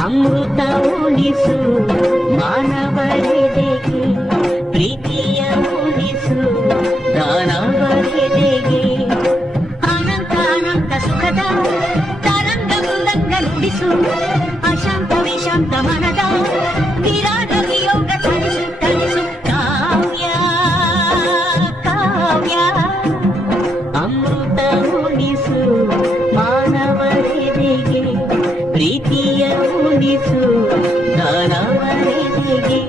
ಅಮೃತ ಉಳಿಸು ಮಾನವರೆದೆಗೆ ಪ್ರೀತಿಯ ಉಳಿಸು ದಾನವರೆದೆಗೆ ಅನಂತ ಅನಂತ ಸುಖದ ತರಂಗ ಮೃದಂಗ ನುಡಿಸು ಅಶಾಂತ ವಿಶಾಂತ ಮನದ ವಿರಾಗ ವಿಯೋಗ ತಣಿಸು ತಣಿಸು ಕಾವ್ಯ ಕಾವ್ಯ మనసు నానావని దిగి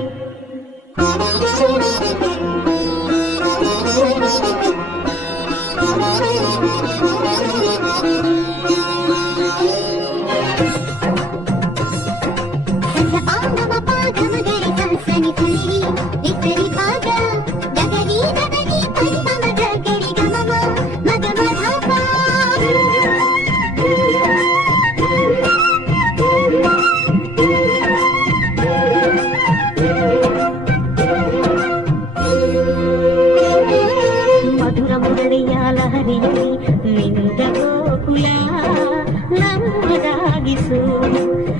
ఆగమ పాఠమ గరి కంసని తల్లి ಹರಿಯಲಿ ವಿಂದ ಗೋಕುಲ ನಮ್ಮದಾಗಿಸು.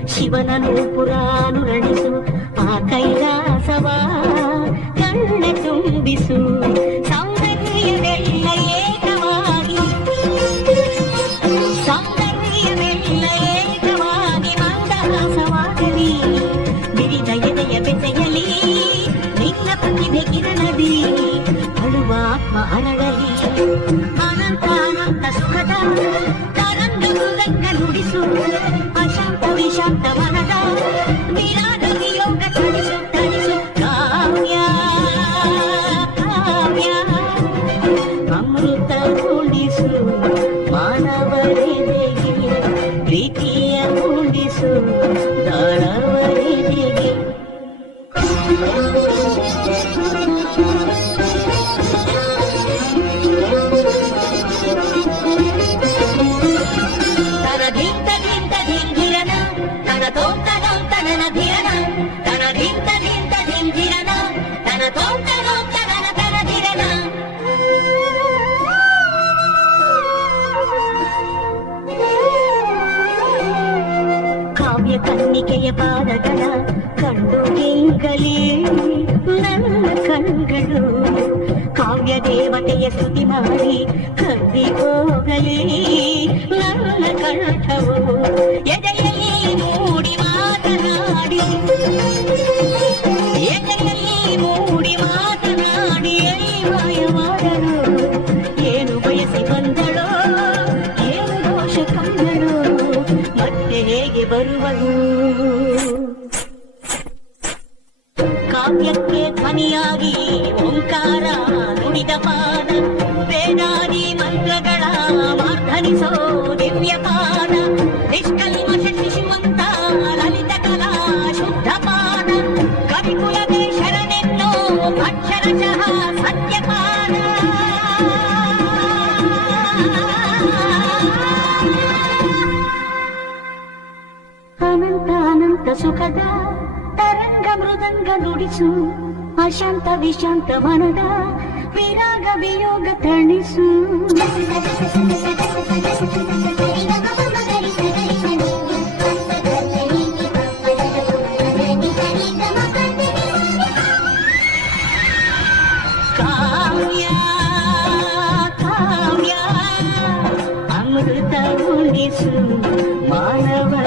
ಶಿವನನು ಆ ಕೈ ಅನಂತ ಸುಖದ ತರಂಗ ಮೃದಂಗ ನುಡಿಸು ಅಶಾಂತ ವಿಶಾಂತ ಮನದ ವಿರಾಗ ವಿಯೋಗ ತಣಿಸು ತಣಿಸು ಕಾವ್ಯ ಕಾವ್ಯ ಅಮೃತ ಉಳಿಸು ಮಾನವರೆದೆಗೆ ಪ್ರೀತಿಯ ಉಳಿಸು ದಾನವರೆದೆಗೆ తన ಕಾವ್ಯ ಕನ್ನಿಕೆಯ ಪಾದಗಳ ಕಂಡು ಕೆಂಕಲಿ ನನ್ನ ಕಣ್ಗಳು ಕಾವ್ಯ ದೇವತೆಯ ಸ್ತುತಿ ಮಾಡಿ ಕದ್ದಿ ಹೋಗಲಿ ನನ್ನ ಕಂಠವು ಎದೆಯಲ್ಲಿ ಮತ್ತೆ ಹೇಗೆ ಬರುವಳು ಕಾವ್ಯಕ್ಕೆ ಧ್ವನಿಯಾಗಿ ಓಂಕಾರ ನುಡಿದ ಪಾದ ವೇದಾದಿ ಮಂತ್ರಗಳ ಮಾರ್ಧನಿಸೋ ದಿವ್ಯ ಪಾದ ನಿಷ್ಕಲ್ಮಶ ಶಿಶುವಂತ ಲಲಿತ ಕಲಾ ಶುದ್ಧ ಪಾದ ಕವಿಕುಲವೇ ಶರಣೆನ್ನೋ ಅಕ್ಷರಶಃ ಸತ್ಯಪಾದ ಅನಂತ ಅನಂತ ಸುಖದ ತರಂಗ ಮೃದಂಗ ನುಡಿಸು ಅಶಾಂತ ವಿಶಾಂತ ಮನದ ವಿರಾಗ ವಿಯೋಗ ತಣಿಸು ಮಾನವ